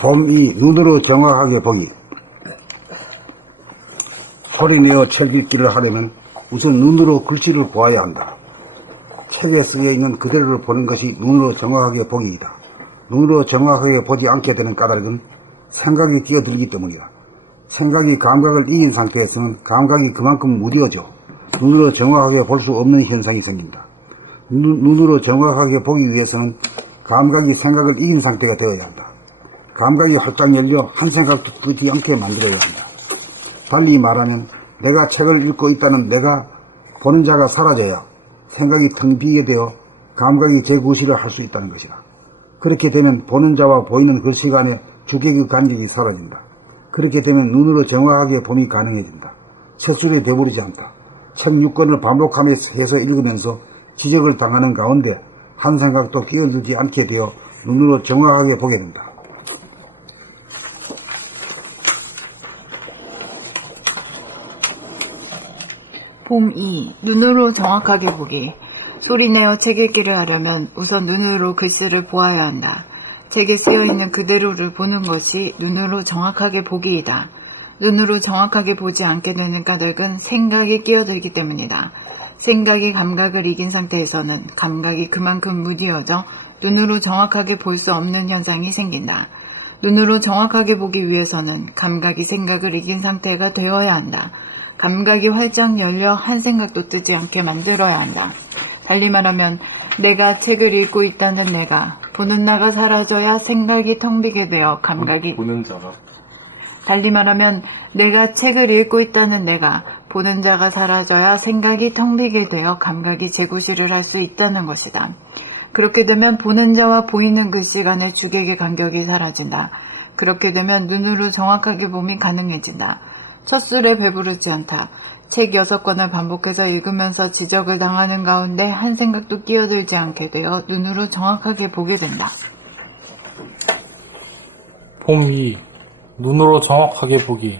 봄이 눈으로 정확하게 보기. 소리내어 책 읽기를 하려면 우선 눈으로 글씨를 보아야 한다. 책에 쓰여있는 그대로를 보는 것이 눈으로 정확하게 보기이다. 눈으로 정확하게 보지 않게 되는 까닭은 생각이 끼어들기 때문이다. 생각이 감각을 이긴 상태에서는 감각이 그만큼 무뎌져 눈으로 정확하게 볼 수 없는 현상이 생긴다. 눈으로 정확하게 보기 위해서는 감각이 생각을 이긴 상태가 되어야 한다. 감각이 활짝 열려 한 생각도 들지 않게 만들어야 한다. 달리 말하면 내가 책을 읽고 있다는 내가 보는 자가 사라져야 생각이 텅 비게 되어 감각이 재구실을 할 수 있다는 것이다. 그렇게 되면 보는 자와 보이는 글씨 간의 주객의 간격이 사라진다. 그렇게 되면 눈으로 정확하게 봄이 가능해진다. 책술에 배부르지 않다. 책 6권을 반복하면서 읽으면서 지적을 당하는 가운데 한 생각도 끼어들지 않게 되어 눈으로 정확하게 보게 된다. 봄 2. 눈으로 정확하게 보기. 소리내어 책 읽기를 하려면 우선 눈으로 글씨를 보아야 한다. 책에 쓰여있는 그대로를 보는 것이 눈으로 정확하게 보기이다. 눈으로 정확하게 보지 않게 되는 까닭은 생각이 끼어들기 때문이다. 생각이 감각을 이긴 상태에서는 감각이 그만큼 무뎌져 눈으로 정확하게 볼 수 없는 현상이 생긴다. 눈으로 정확하게 보기 위해서는 감각이 생각을 이긴 상태가 되어야 한다. 감각이 활짝 열려 한 생각도 뜨지 않게 만들어야 한다. 달리 말하면 내가 책을 읽고 있다는 내가 보는 나가 사라져야 생각이 텅 비게 되어 감각이 보는 자가 달리 말하면 내가 책을 읽고 있다는 내가 보는 자가 사라져야 생각이 텅 비게 되어 감각이 재구실을 할 수 있다는 것이다. 그렇게 되면 보는 자와 보이는 글씨 간의 주객의 간격이 사라진다. 그렇게 되면 눈으로 정확하게 봄이 가능해진다. 첫 술에 배부르지 않다. 책 6권을 반복해서 읽으면서 지적을 당하는 가운데 한 생각도 끼어들지 않게 되어 눈으로 정확하게 보게 된다. 봄 2. 눈으로 정확하게 보기.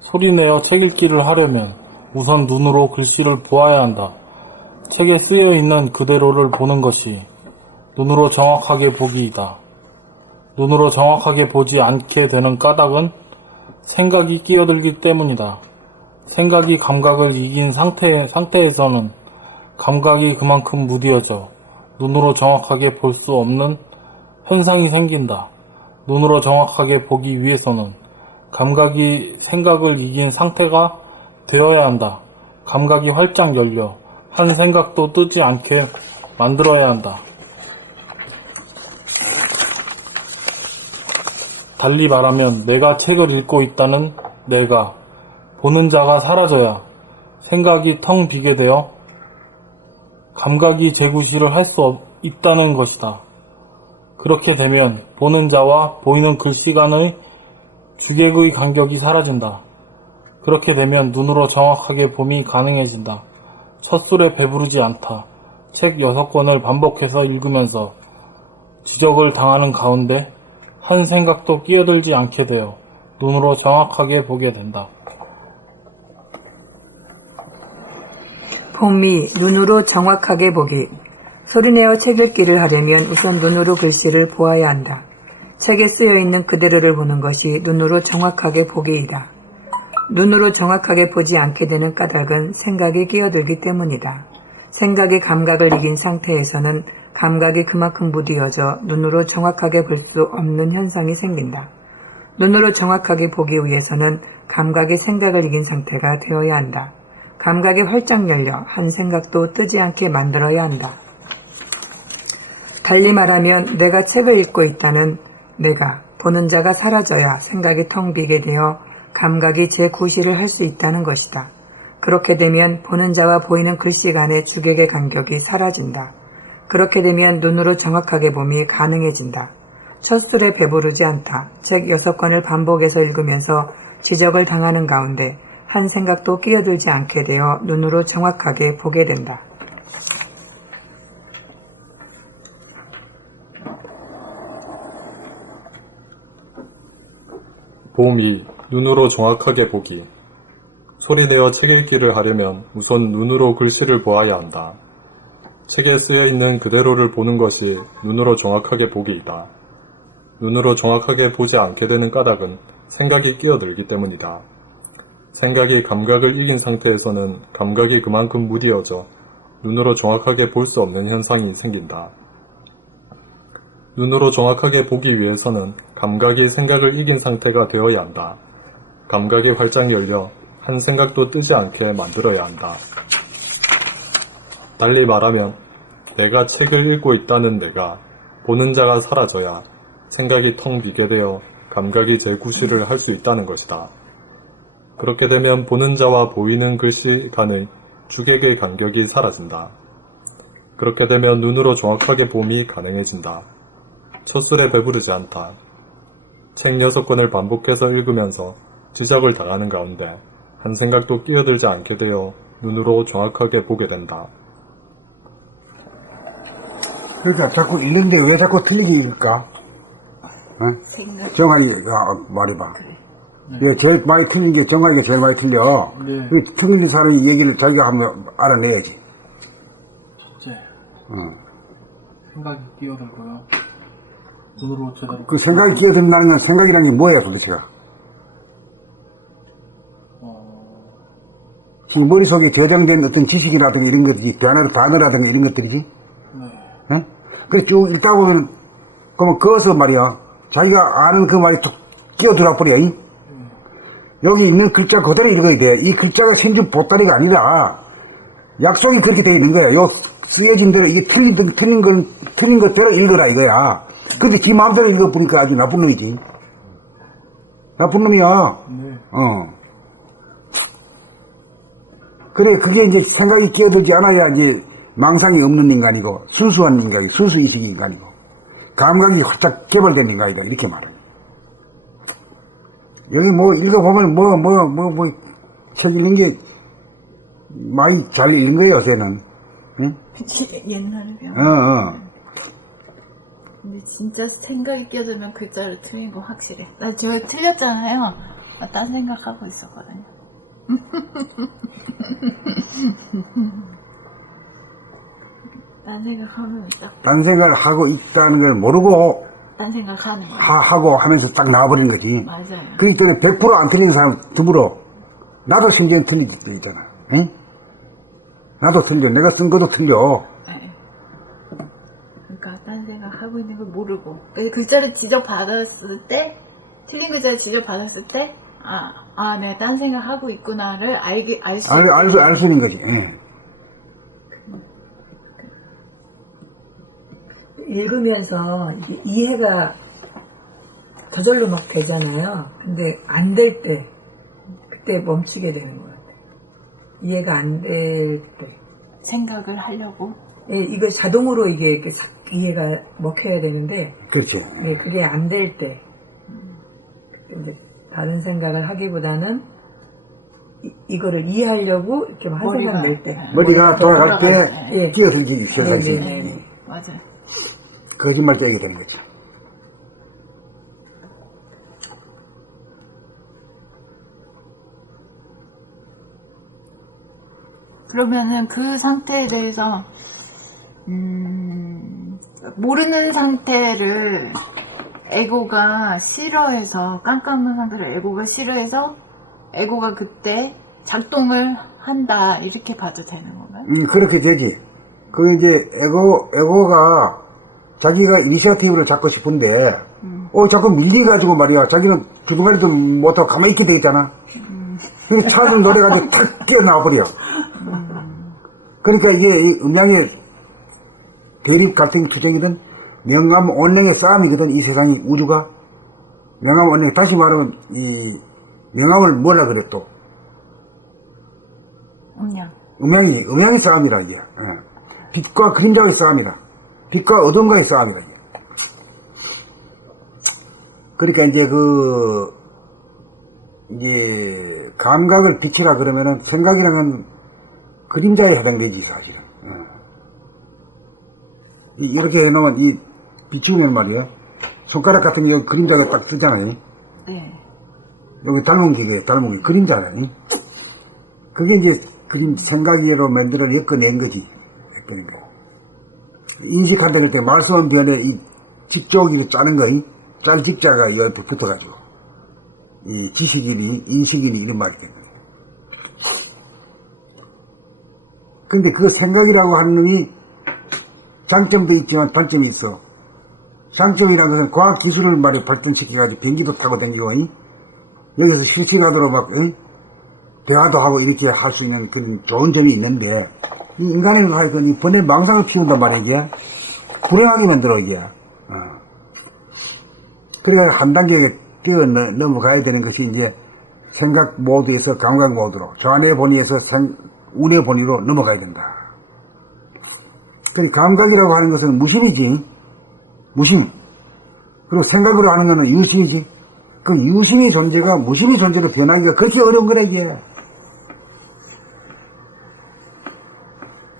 소리내어 책 읽기를 하려면 우선 눈으로 글씨를 보아야 한다. 책에 쓰여있는 그대로를 보는 것이 눈으로 정확하게 보기이다. 눈으로 정확하게 보지 않게 되는 까닭은 생각이 끼어들기 때문이다. 생각이 감각을 이긴 상태에서는 감각이 그만큼 무뎌져 눈으로 정확하게 볼 수 없는 현상이 생긴다. 눈으로 정확하게 보기 위해서는 감각이 생각을 이긴 상태가 되어야 한다. 감각이 활짝 열려 한 생각도 뜨지 않게 만들어야 한다. 달리 말하면 내가 책을 읽고 있다는 내가 보는 자가 사라져야 생각이 텅 비게 되어 감각이 재구실을 할 수 있다는 것이다. 그렇게 되면 보는 자와 보이는 글씨 간의 주객의 간격이 사라진다. 그렇게 되면 눈으로 정확하게 봄이 가능해진다. 첫 술에 배부르지 않다. 책 6권을 반복해서 읽으면서 지적을 당하는 가운데 한 생각도 끼어들지 않게 되어 눈으로 정확하게 보게 된다. 봄이 눈으로 정확하게 보기. 소리내어 책 읽기를 하려면 우선 눈으로 글씨를 보아야 한다. 책에 쓰여있는 그대로를 보는 것이 눈으로 정확하게 보기이다. 눈으로 정확하게 보지 않게 되는 까닭은 생각이 끼어들기 때문이다. 생각이 감각을 이긴 상태에서는 감각이 그만큼 무뎌져 눈으로 정확하게 볼 수 없는 현상이 생긴다. 눈으로 정확하게 보기 위해서는 감각이 생각을 이긴 상태가 되어야 한다. 감각이 활짝 열려 한 생각도 뜨지 않게 만들어야 한다. 달리 말하면 내가 책을 읽고 있다는 내가 보는 자가 사라져야 생각이 텅 비게 되어 감각이 재구실을 할 수 있다는 것이다. 그렇게 되면 보는 자와 보이는 글씨 간의 주객의 간격이 사라진다. 그렇게 되면 눈으로 정확하게 봄이 가능해진다. 첫 술에 배부르지 않다. 책 6권을 반복해서 읽으면서 지적을 당하는 가운데 한 생각도 끼어들지 않게 되어 눈으로 정확하게 보게 된다. 봄 2. 눈으로 정확하게 보기. 소리내어 책 읽기를 하려면 우선 눈으로 글씨를 보아야 한다. 책에 쓰여 있는 그대로를 보는 것이 눈으로 정확하게 보기이다. 눈으로 정확하게 보지 않게 되는 까닭은 생각이 끼어들기 때문이다. 생각이 감각을 이긴 상태에서는 감각이 그만큼 무디어져 눈으로 정확하게 볼 수 없는 현상이 생긴다. 눈으로 정확하게 보기 위해서는 감각이 생각을 이긴 상태가 되어야 한다. 감각이 활짝 열려 한 생각도 뜨지 않게 만들어야 한다. 달리 말하면 내가 책을 읽고 있다는 내가 보는 자가 사라져야 생각이 텅 비게 되어 감각이 재구실을 할 수 있다는 것이다. 그렇게 되면 보는 자와 보이는 글씨 간의 주객의 간격이 사라진다. 그렇게 되면 눈으로 정확하게 봄이 가능해진다. 첫 술에 배부르지 않다. 책 6권을 반복해서 읽으면서 지적을 당하는 가운데 한 생각도 끼어들지 않게 되어 눈으로 정확하게 보게 된다. 그러니까 자꾸 읽는데 왜 자꾸 틀리게 읽을까? 어? 정한이 말해봐. 그래. 제일 많이 틀린 게 정한이가 제일 많이 틀려. 네. 틀린 사람이 얘기를 자기가 한번 알아내야지. 첫째, 어. 생각이 끼어들고요. 눈으로 제대로 그 생각이 끼어든다는 건 생각이라는 게 뭐야 도대체가? 지금 머릿속에 저장된 어떤 지식이라든가 이런 것들이 단어라든가 이런 것들이지? 네. 어? 그래 쭉 읽다 보면 그러면 그어서 말이야 자기가 아는 그 말이 툭 끼어들어 버려. 여기 있는 글자 그대로 읽어야 돼. 이 글자가 생준 보따리가 아니라 약속이 그렇게 되어 있는 거야. 요 쓰여진 대로 이게 틀린 것대로 읽어라 이거야. 근데 지 마음대로 읽어보니까 아주 나쁜 놈이지. 나쁜 놈이야. 네. 그래, 그게 이제 생각이 끼어들지 않아야 이제 망상이 없는 인간이고, 순수한 인간이고, 순수의식의 인간이고, 감각이 활짝 개발된 인간이다. 이렇게 말합니다. 여기 뭐 읽어보면 책 읽는 게 많이 잘 읽는 거예요, 요새는. 응? 옛날에 배워. 어. 근데 진짜 생각이 끼어들면 글자를 틀린 거 확실해. 나 저 틀렸잖아요. 나 딴 생각하고 있었거든요. 딴 생각하면 딴 생각을 하고 있다는 걸 모르고 딴 생각하는 거야. 하고 하면서 딱 나와버린 거지. 맞아요. 그렇기 때문에 100% 안 틀린 사람 드물어. 나도 심지어 틀릴 때 있잖아. 응? 나도 틀려. 내가 쓴 것도 틀려. 네. 그러니까 딴 생각하고 있는 걸 모르고 그 글자를 지적받았을 때 틀린 글자를 지적받았을 때 내가 딴 생각하고 있구나를 알 수 있는 거지. 예. 읽으면서 이게 이해가 저절로 막 되잖아요. 근데 안 될 때, 그때 멈추게 되는 것 같아요. 이해가 안 될 때. 생각을 하려고. 예, 이거 자동으로 이게 이렇게 이해가 먹혀야 되는데, 그렇죠. 예, 그게 안 될 때, 그때 이제 다른 생각을 하기보다는 이거를 이해하려고 좀 한 생각 낼 때. 머리가 돌아갈 때 예. 끼어들기 시작하지. 네. 맞아요. 거짓말 짜게 되는 거지. 그러면은 그 상태에 대해서 모르는 상태를 에고가 싫어해서 깜깜한 상태를 에고가 싫어해서 에고가 그때 작동을 한다 이렇게 봐도 되는 건가요? 그렇게 되지. 그 이제 에고가 자기가 이니셔티브를 잡고 싶은데 자꾸 밀려가지고 말이야. 자기는 주둥아리도 못하고 가만히 있게 돼 있잖아. 그래서 차를 노래가지고 탁 뛰어나와 버려. 그러니까 이게 이 음양의 대립 갈등 투쟁이든 명암 원령의 싸움이거든. 이 세상이 우주가 명암 원령. 다시 말하면 이 명암을 뭐라 그래 또 음양의 싸움이라 이게. 빛과 그림자의 싸움이라. 빛과 어둠과의 싸움이라 이게. 그러니까 이제 감각을 빛이라 그러면은 생각이랑은 그림자에 해당되지 사실은. 이렇게 해놓으면 이 비추면 말이야. 손가락 같은 게 그림자가 딱 뜨잖아요. 네. 여기 닮은 게 그림자라니. 그게 이제 생각으로 만들어 엮어낸 거지. 그러니까 인식한다 그럴 때 말씀은 변에 이 직조기로 짜는 거, 짤직자가 옆에 붙어가지고 이 지식이니 인식이니 이런 말이 되는 거예요. 근데 그 생각이라고 하는 놈이 장점도 있지만 단점이 있어. 장점이라는 것은 과학기술을 말이 발전시켜가지고 비행기도 타고 다니고 여기서 실시간으로 막 대화도 하고 이렇게 할 수 있는 그런 좋은 점이 있는데 이 인간의 하여튼 이 번뇌 망상을 피운단 말이야 이게. 불행하게 만들어 이게. 그러니까 한 단계 뛰어 넘어가야 되는 것이 이제 생각 모드에서 감각 모드로 좌뇌 본위에서 우뇌 본위로 넘어가야 된다. 그러니까 감각이라고 하는 것은 무심이지. 무심. 그리고 생각으로 하는 것은 유심이지. 그 유심의 존재가 무심의 존재로 변하기가 그렇게 어려운 거라 이게.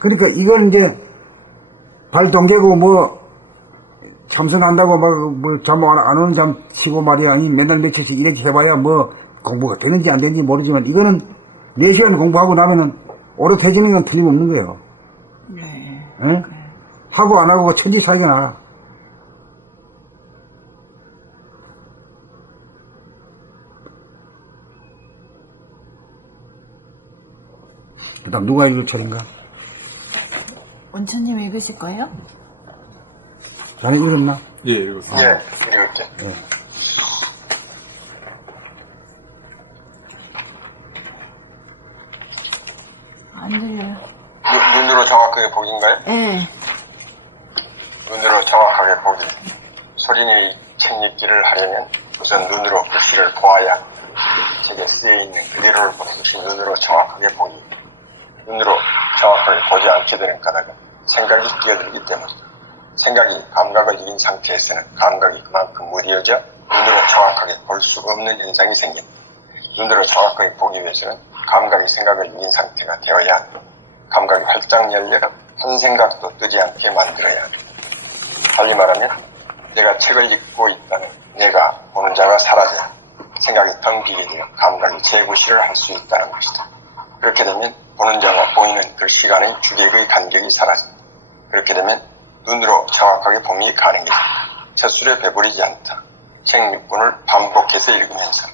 그러니까 이걸 이제 발 동개고 뭐 참선한다고 막 뭐 잠 안 오는 잠 치고 말이야. 아니 맨날 며칠씩 이렇게 해봐야 뭐 공부가 되는지 안 되는지 모르지만 이거는 4시간 공부하고 나면은 오롯해지는 건 틀림없는 거예요. 네. 예? 하고 안 하고 천지 차이가 나. 그 다음 누가 읽을 차례인가? 원천님 읽으실 거예요? 자네 읽었나? 예, 읽었습니다. 예, 읽을게. 안 들려요. 눈으로 정확하게 보기인가요? 네. 눈으로 정확하게 보기. 소리님이 책 읽기를 하려면 우선 눈으로 글씨를 보아야 책에 쓰여있는 그대로를 보는 것이 눈으로 정확하게 보기. 눈으로 정확하게 보지 않게 되는 까닭은 생각이 끼어들기 때문이다. 생각이 감각을 이긴 상태에서는 감각이 그만큼 무뎌져 눈으로 정확하게 볼 수 없는 현상이 생긴다. 눈으로 정확하게 보기 위해서는 감각이 생각을 이긴 상태가 되어야 한다. 감각이 활짝 열려 한 생각도 뜨지 않게 만들어야 한다. 달리 말하면 내가 책을 읽고 있다는 내가 보는 자가 사라져 생각이 텅 비게 되어 감각이 재구시를 할 수 있다는 것이다. 그렇게 되면 보는 자와 보이는 그 시간의 주객의 간격이 사라진다. 그렇게 되면 눈으로 정확하게 봄이 가능해진다. 첫술에 배부리지 않다. 책 6권을 반복해서 읽으면서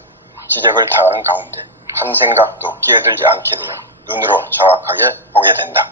지적을 당하는 가운데 한 생각도 끼어들지 않게 되어 눈으로 정확하게 보게 된다.